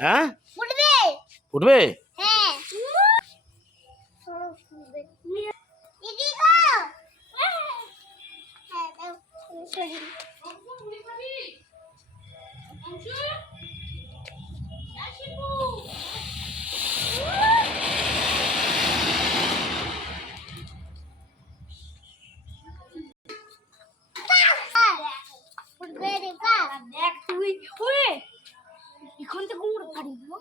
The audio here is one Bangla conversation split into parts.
হ্যাঁ উঠবে এখন থেকে উড়ে ফাড়ি দিব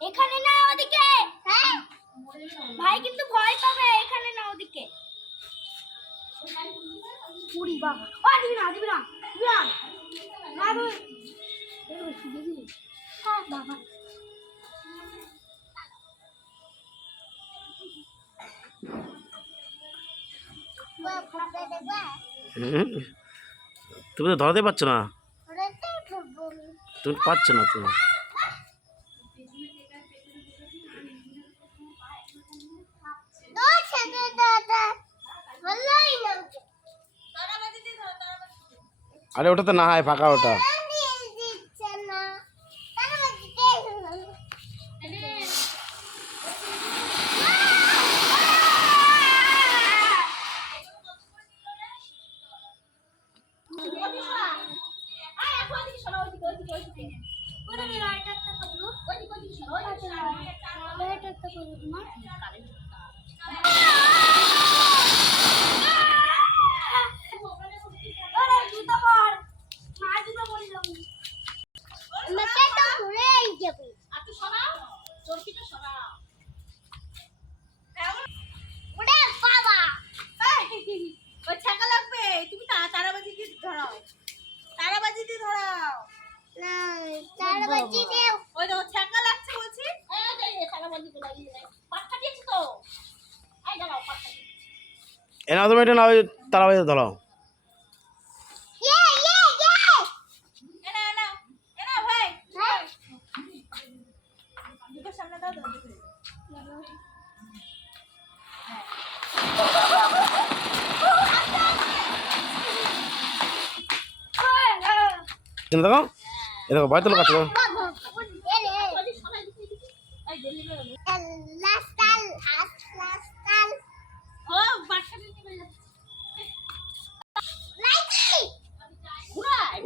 এখানে না ওদিকে হ্যাঁ ভাই কিন্তু ভয় পাবে এখানে না ওদিকে পুরি বাবা ও দিবি না না দিবি হ্যাঁ বাবা তুমি তো ধরাতে পারছো না তুমি পাচ্ছ না তুমি আরে ওটা তো না হয় ফাঁকা ওটা এনা তুমি এটা না তারা বাজে ধরাও দেখো এ দেখো ভয় তো লোক আছে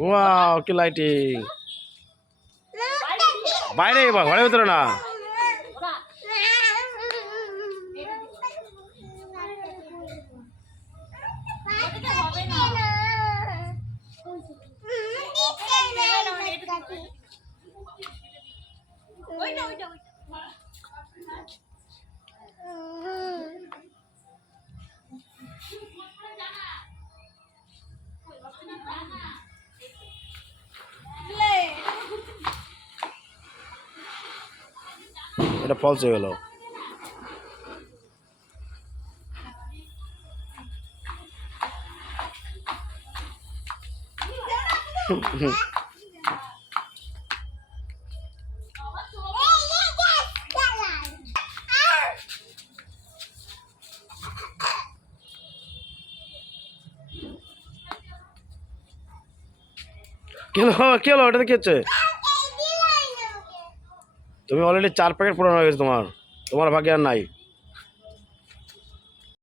ওয়াও কি লাইটিং বাইরে বা ঘরের ভিতরে না এটা ফলস হয়ে গেল কি হলো ওটাতে কি হচ্ছে তুমি অলরেডি 4 প্যাকেট পুরানো হয়ে গেছে তোমার ভাগ্যে আর নাই